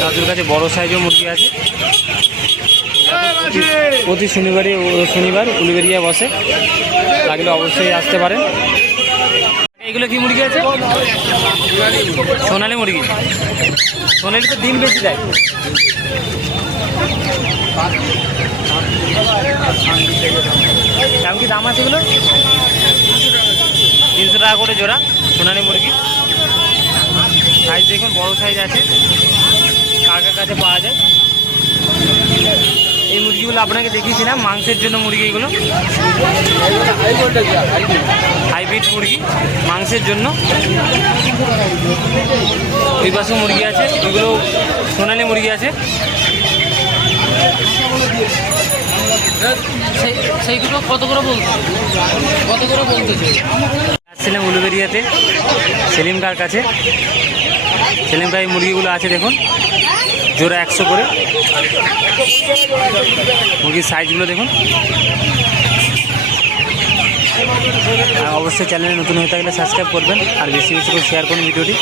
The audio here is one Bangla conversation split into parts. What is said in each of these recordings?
দাদুর কাছে বড় সাইজের মুরগি আছে। প্রতি- শনিবারে শনিবার উলুবেরিয়া বসে। লাগলে অবশ্যই আসতে পারেন। এগুলো কি মুরগি আছে? সোনালি মুরগি। সোনালি তো ডিম বেশি দেয়। কেমন কি দাম আছে এগুলো? তিনশো টাকা করে জোড়া, সোনালি মুরগি। সাইজ দেখুন বড় সাইজ আছে। কার কার কাছে পাওয়া যায়? এই মুরগিগুলো আপনাকে দেখিয়েছিলাম মাংসের জন্য মুরগি এগুলো। হাইব্রিড মুরগি মাংসের জন্য। ওই পাশে মুরগি আছে এগুলো সোনালি মুরগি আছে। সেই- সেইগুলো কত করে বলতো কত করে বলতেছে আসছিলাম উলুবেরিয়াতে সেলিম কার কাছে? সেলিম এই মুরগিগুলো আছে দেখুন। জোড়া একশো করে। মুরগির সাইজগুলো দেখুন। আর অবশ্যই চ্যানেলে নতুন হয়ে থাকলে সাবস্ক্রাইব করবেন আর বেশি বেশি করে শেয়ার করুন ভিডিওটি।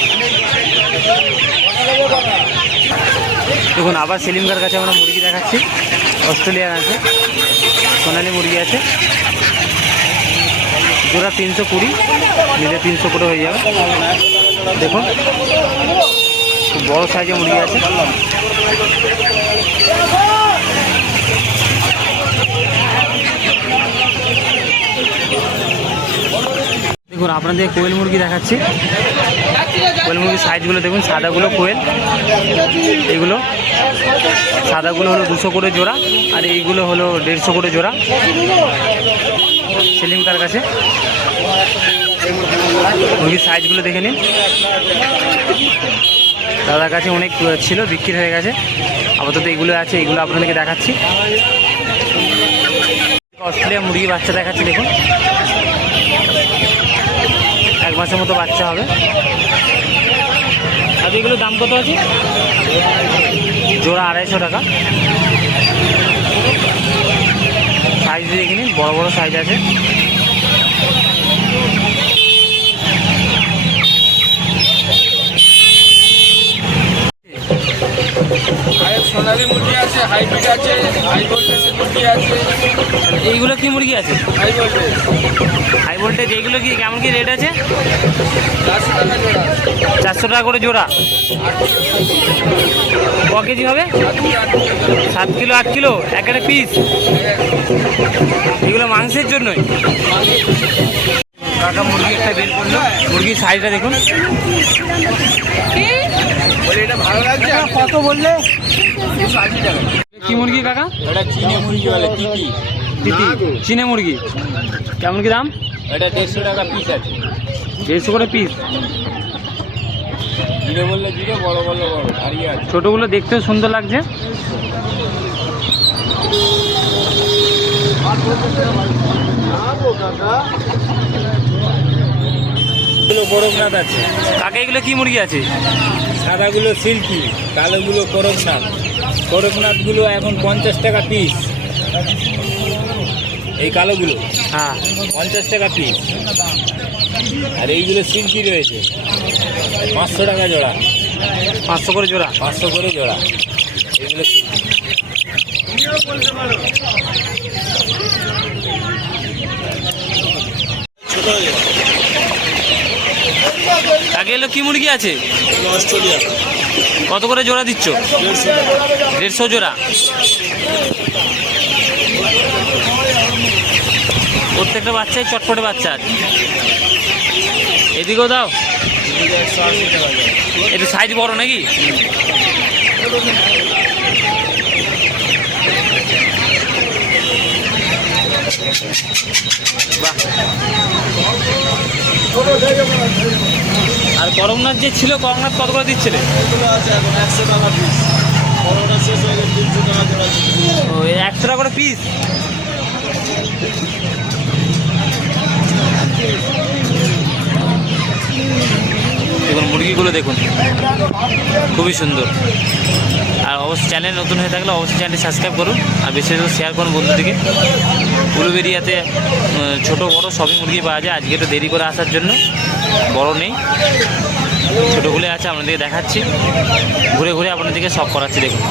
দেখুন, আবার সেলিম কার কাছে আমরা মুরগি দেখাচ্ছি। অস্ট্রেলিয়ান আছে। সোনালি মুরগি আছে। জোড়া তিনশো কুড়ি, নিলে তিনশো করে হয়ে যাবে। দেখুন। খুব বড় সাইজের মুরগি আছে। দেখুন, আপনাদের কোয়েল মুরগি দেখাচ্ছি। কোয়েল মুরগির সাইজগুলো দেখুন, সাদাগুলো কোয়েল। এগুলো, সাদাগুলো হলো দুশো করে জোড়া, আর এইগুলো হলো দেড়শো করে জোড়া। সেলিম কার কাছে? মুরগির সাইজগুলো দেখে নিন। দাদার কাছে অনেক ছিল, বিক্রি হয়ে গেছে। আপাতত এগুলো আছে, এগুলো আপনাদেরকে দেখাচ্ছি। অস্ট্রেলিয়া মুরগি বাচ্চা দেখাচ্ছি, দেখুন। এক মাসের মতো বাচ্চা হবে। আর এগুলো দাম কত আছে? জোড়া আড়াইশো টাকা। সাইজ দেখে নিন, বড় বড় সাইজ আছে। হাই সোনালি মুরগি আছে হাইব্রিড আছে হাই ভোল্টেজ মুরগি আছে। এইগুলো কি মুরগি আছে? High voltage. হাই ভোল্টেজ এইগুলো কি কেমন কি রেট আছে? চারশো টাকা জোড়া। চারশো টাকা করে জোড়া। ক কেজি হবে? সাত কিলো আট কিলো। এক একটা পিস। এগুলো মাংসের জন্যই। কাকা মুরগি একটা বের করল। মুরগির সাইজটা দেখুন বলে এটা ভালো লাগছে কত বললে? কি মুরগি কাকা? এটা চিনে মুরগি বলে তিতি তিতি চিনে মুরগি। কেমন কি দাম? এটা দেড়শো টাকা পিস আছে। দেড়শো করে পিস জিরো বললে জিরো বড় বললে বড় দাঁড়িয়ে আছে। ছোটোগুলো দেখতেও সুন্দর লাগছে। এগুলো করকনাথ আছে। কাকা এগুলো কি মুরগি আছে? সাদাগুলো সিল্কি কালোগুলো করকনাথ করকনাথগুলো এখন পঞ্চাশ টাকা পিস এই কালোগুলো হ্যাঁ। পঞ্চাশ টাকা পিস আর এইগুলো সিল্কি রয়েছে। পাঁচশো টাকা জোড়া। পাঁচশো করে জোড়া? পাঁচশো করে জোড়া। এগুলো silky। কাকে এলো কি মুরগি আছে? কত করে জোড়া দিচ্ছ? দেড়শো জোড়া। প্রত্যেকটা বাচ্চাই চটপটে বাচ্চা আছে। এদিকেও দাও। একটু সাইজ বড় নাকি? বাহ। আর করমনাথ যে ছিল করমনাথ কত করে দিচ্ছিলে? একশো টাকা করে পিস দেখুন মুরগিগুলো দেখুন। খুবই সুন্দর। আর অবশ্যই চ্যানেল নতুন হয়ে থাকলে অবশ্যই চ্যানেলটি সাবস্ক্রাইব করুন। আর বেশি বেশি শেয়ার করুন বন্ধুদিকে উলুবেরিয়াতে উম, ছোট বড় সবই মুরগি পাওয়া যায়। আজকে একটু দেরি করে আসার জন্য। বড় নেই। ছোটোগুলো আছে আপনাদেরকে দেখাচ্ছি। ঘুরে ঘুরে আপনাদেরকে সব করাচ্ছি দেখুন।